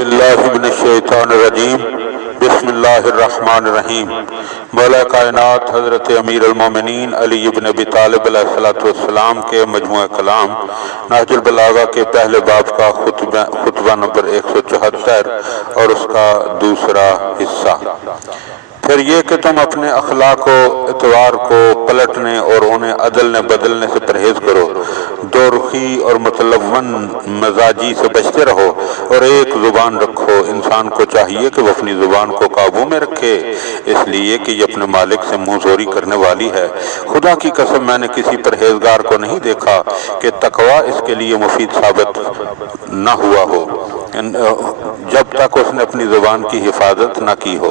बिल्लाहि मिनश शैतानिर रजीम बिस्मिल्लाहिर रहमानिर रहीम। मौला कायनात हज़रत अमीरुल मोमिनीन अली इब्न अबी तालिब अलैहिस्सलातु वस्सलाम के मजमूए कलाम नहजुल बलागा के पहले बाब का खुतबा नंबर 174 और उसका दूसरा हिस्सा। फिर ये कि तुम अपने अखलाक को इतवार को पलटने और उन्हें अदलने बदलने से परहेज करो, दो रुखी और मुतलवन मजाजी से बचते रहो और एक ज़ुबान रखो। इंसान को चाहिए कि वो अपनी ज़ुबान को काबू में रखे, इसलिए कि ये अपने मालिक से मुँह जोरी करने वाली है। खुदा की कसम मैंने किसी परहेजगार को नहीं देखा कि तकवा इसके लिए मुफीद साबित न हुआ हो जब तक उसने अपनी ज़ुबान की हिफाजत न की हो।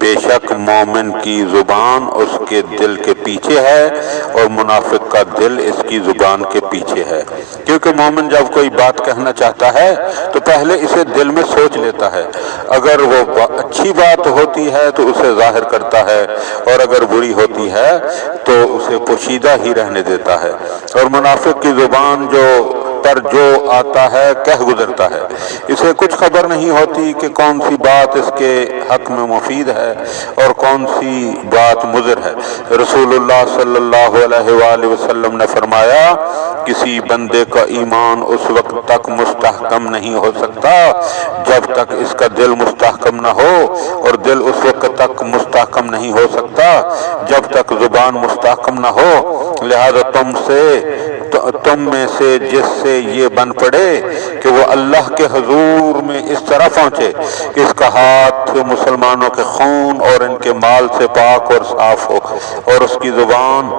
बेशक मोमिन की ज़ुबान उसके दिल के पीछे है और मुनाफिक का दिल इसकी ज़ुबान के पीछे है, क्योंकि मोमिन जब कोई बात कहना चाहता है तो पहले इसे दिल में सोच लेता है। अगर वो अच्छी बात होती है तो उसे जाहिर करता है और अगर बुरी होती है तो उसे पोशीदा ही रहने देता है। और मुनाफिक की ज़ुबान पर जो आता है कह गुजरता है, इसे कुछ खबर नहीं होती कि कौन सी बात इसके हक में मुफीद है और कौन सी बात मुज़र है। रसूलुल्लाह सल्लल्लाहु अलैहि वसल्लम ने फरमाया, किसी बंदे का ईमान उस वक्त तक मुस्तहकम नहीं हो सकता जब तक इसका दिल मुस्तहकम न हो, और दिल उस वक्त तक मुस्तहकम नहीं हो सकता जब तक ज़ुबान मुस्तहकम न हो। लिहाजा तुम में से जिससे ये बन पड़े कि वो अल्लाह के हुजूर में इस तरह पहुंचे कि इसका हाथ मुसलमानों के खून और इनके माल से पाक और साफ हो और उसकी ज़ुबान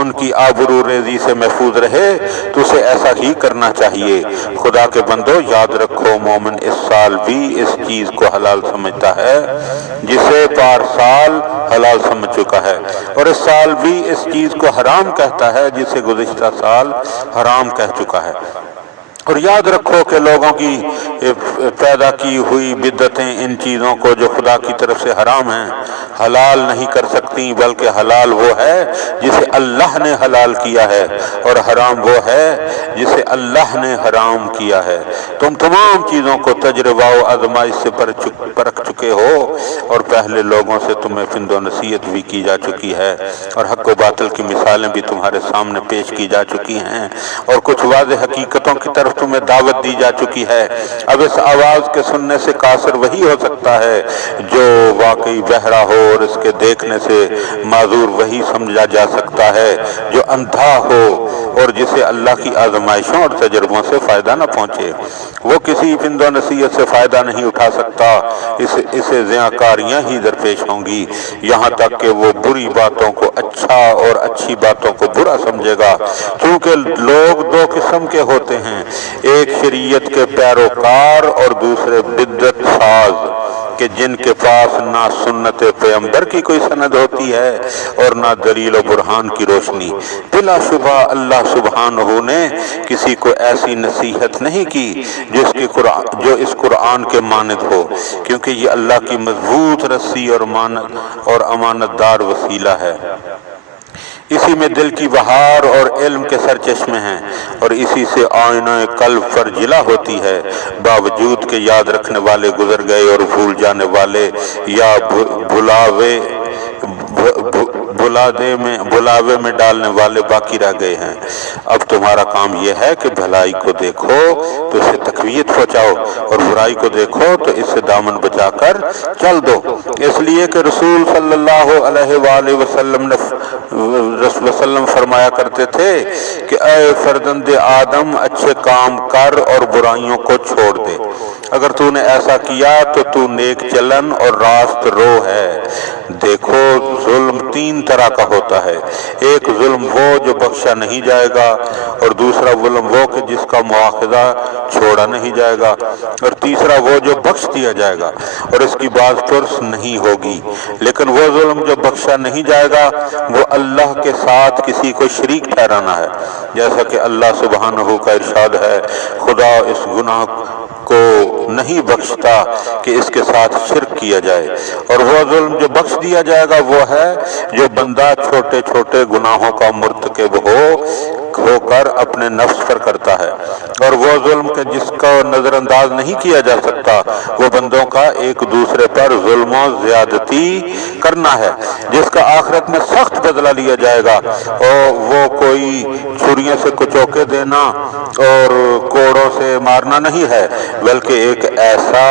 उनकी आबरू रेजी से महफूज रहे, तो उसे ऐसा ही करना चाहिए। खुदा के बंदो, याद रखो, मोमिन इस साल भी इस चीज़ को हलाल समझता है जिसे पार साल हलाल समझ चुका है, और इस साल भी इस चीज़ को हराम कहता है जिसे गुज़िश्ता साल हराम कह चुका है। और याद रखो कि लोगों की पैदा की हुई बिद्दतें इन चीज़ों को जो खुदा की तरफ से हराम हैं हलाल नहीं कर सकती, बल्कि हलाल वो है जिसे अल्लाह ने हलाल किया है और हराम वो है जिसे अल्लाह ने हराम किया है। तुम तमाम चीज़ों को तजर्बा व आज़माइश से परख चुके हो और पहले लोगों से तुम्हें फिंदो नसीहत भी की जा चुकी है और हक़ व बातिल की मिसालें भी तुम्हारे सामने पेश की जा चुकी हैं और कुछ वाज़ेह हकीकतों की तरफ तुम्हें दावत दी जा चुकी है। अब इस आवाज़ के सुनने से कासिर वही हो सकता है जो वाकई बहरा हो, और इसके देखने से माजूर वही समझा जा सकता है जो अंधा हो और जिसे अल्लाह की आजमाइशों और तजर्बों से फ़ायदा न पहुँचे। वो किसी फिंदो नसीहत से फ़ायदा नहीं उठा सकता, इसे ज़ियाकारियाँ ही दरपेश होंगी, यहाँ तक कि वो बुरी बातों को अच्छा और अच्छी बातों को बुरा समझेगा। क्योंकि लोग दो किस्म के होते हैं, एक शरीयत के पैरोकार और दूसरे बिद्दत साज कि जिनके पास ना सुन्नत पैगंबर की कोई सनद होती है और ना दलील और बुरहान की रोशनी। बिलाशुबा अल्लाह सुब्हानहू ने किसी को ऐसी नसीहत नहीं की जो इस कुरान के मानद हो, क्योंकि ये अल्लाह की मजबूत रस्सी और अमानतदार वसीला है। इसी में दिल की बहार और इल्म के सरचश्मे हैं और इसी से आईना कल्ब पर जिला होती है। बावजूद के याद रखने वाले गुजर गए और भूल जाने वाले या बुलावे में डालने वाले बाकी रह गए हैं। अब तुम्हारा काम यह है कि भलाई को देखो तो इसे तकवीयत पहुँचाओ और बुराई को देखो तो इससे दामन बचाकर चल दो। इसलिए कि रसूल सल्लल्लाहु अलैहि वसल्लम फरमाया करते थे कि ऐ फर्जंदे आदम, अच्छे काम कर और बुराइयों को छोड़ दे। अगर तूने ऐसा किया तो तू नेक चलन और रास्त रो है। देखो, जुल्म तीन तरह का होता है। एक जुल्म वो जो बख्शा नहीं जाएगा, और दूसरा जुल्म वो कि जिसका मुआखजा छोड़ा नहीं जाएगा, और तीसरा वो जो बख्श दिया जाएगा और इसकी बात पुरस नहीं होगी। लेकिन वो जुल्म जो बख्शा नहीं जाएगा वो अल्लाह के साथ किसी को शरीक ठहराना है, जैसा कि अल्लाह सुब्हानहू का इरशाद है, खुदा इस गुनाह को नहीं बख्शता कि इसके साथ शिर्क किया जाए। और वो जुल्म जो बख्श दिया जाएगा वो है जो बंदा छोटे छोटे गुनाहों का मुर्तकिब हो ہوकर اپنے نفس پر کرتا ہے، اور وہ ظلم کہ جس کو نظر انداز نہیں کیا جا سکتا وہ بندوں کا ایک دوسرے پر ظلم و زیادتی کرنا ہے، جس کا آخرت میں سخت بدلہ لیا جائے گا، اور وہ کوئی چھریوں سے کچوکے دینا اور کوڑوں سے مارنا نہیں ہے، بلکہ ایک ایسا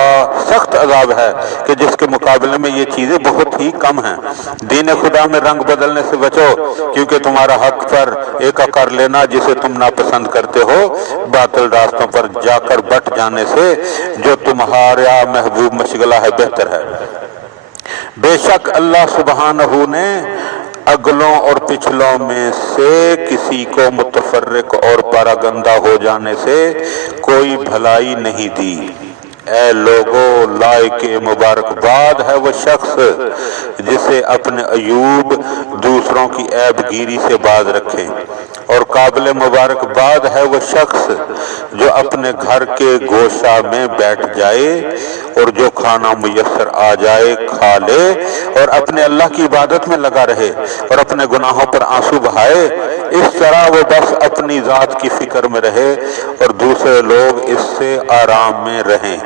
سخت عذاب ہے کہ جس کے مقابلے میں یہ چیزیں بہت ہی کم ہیں۔ دین خدا میں رنگ بدلنے سے بچو، کیونکہ تمہارا حق پر ایک کر لینا جسے تم ناپسند کرتے ہو باطل راستوں پر جا کر بٹ جانے سے جو تمہارا محبوب مشغلہ ہے بہتر ہے۔ بے شک اللہ سبحانہ نے اگلوں اور پچھلوں میں سے کسی کو متفرق اور پراگندہ ہو جانے سے کوئی بھلائی نہیں دی۔ اے لوگو، لائق مبارکباد ہے وہ شخص جسے اپنے عیوب دوسروں کی عیب گیری سے باز رکھے، اور قابل مبارکباد ہے وہ شخص جو اپنے گھر کے گوشہ میں بیٹھ جائے اور جو کھانا میسر آ جائے کھا لے اور اپنے اللہ کی عبادت میں لگا رہے اور اپنے گناہوں پر آنسو بہائے۔ اس طرح وہ بس اپنی ذات کی فکر میں رہے اور دوسرے لوگ اس سے آرام میں رہیں۔